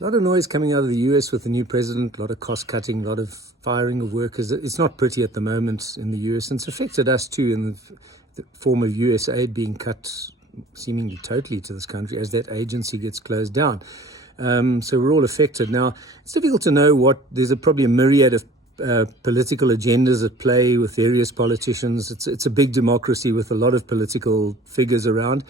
A lot of noise coming out of the US with the new president, a lot of cost cutting, a lot of firing of workers. It's not pretty at the moment in the US, and it's affected us too in the form of US aid being cut seemingly totally to this country as that agency gets closed down. So we're all affected. Now, it's difficult to know there's probably a myriad of political agendas at play with various politicians. It's a big democracy with a lot of political figures around.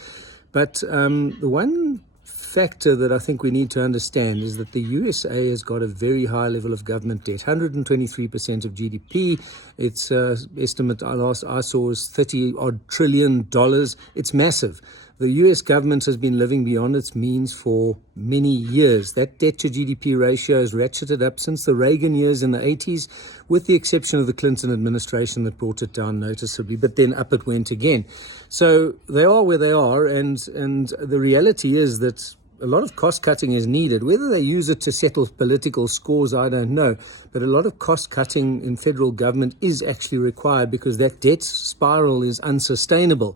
But the one factor that I think we need to understand is that the USA has got a very high level of government debt, 123% of GDP. Its estimate last I saw was $30-odd trillion. It's massive. The US government has been living beyond its means for many years. That debt to GDP ratio has ratcheted up since the Reagan years in the 80s, with the exception of the Clinton administration that brought it down noticeably, but then up it went again. So they are where they are, and the reality is that a lot of cost cutting is needed. Whether they use it to settle political scores, I don't know. But a lot of cost cutting in federal government is actually required because that debt spiral is unsustainable.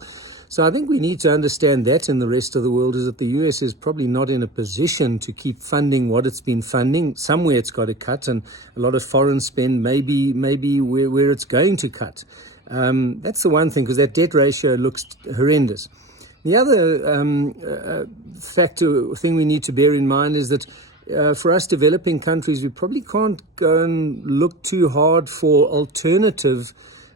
So I think we need to understand that in the rest of the world is that the US is probably not in a position to keep funding what it's been funding. Somewhere it's got to cut, and a lot of foreign spend maybe where it's going to cut. That's the one thing, because that debt ratio looks horrendous. The other thing we need to bear in mind is that for us developing countries, we probably can't go and look too hard for alternative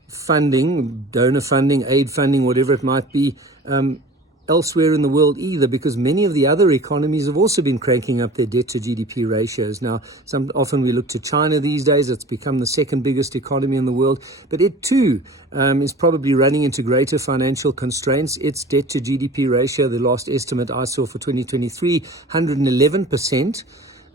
funding, donor funding, aid funding, whatever it might be, elsewhere in the world either, because many of the other economies have also been cranking up their debt to GDP ratios. Now, often we look to China these days. It's become the second biggest economy in the world, but it too is probably running into greater financial constraints. Its debt to GDP ratio, the last estimate I saw for 2023, 111%.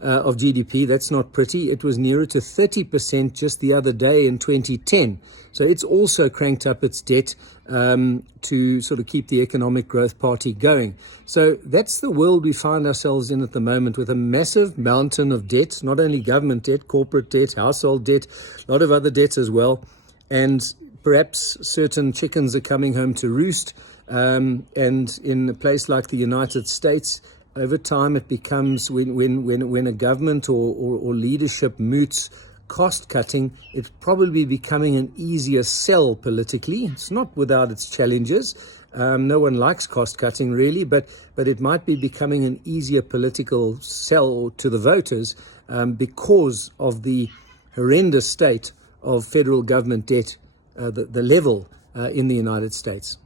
Of GDP. That's not pretty. It was nearer to 30% just the other day in 2010. So it's also cranked up its debt to sort of keep the economic growth party going. So that's the world we find ourselves in at the moment, with a massive mountain of debt, not only government debt, corporate debt, household debt, a lot of other debts as well. And perhaps certain chickens are coming home to roost. And in a place like the United States, over time, it becomes when a government or leadership moots cost cutting, it's probably becoming an easier sell politically. It's not without its challenges. No one likes cost cutting really, but it might be becoming an easier political sell to the voters because of the horrendous state of federal government debt, the level in the United States.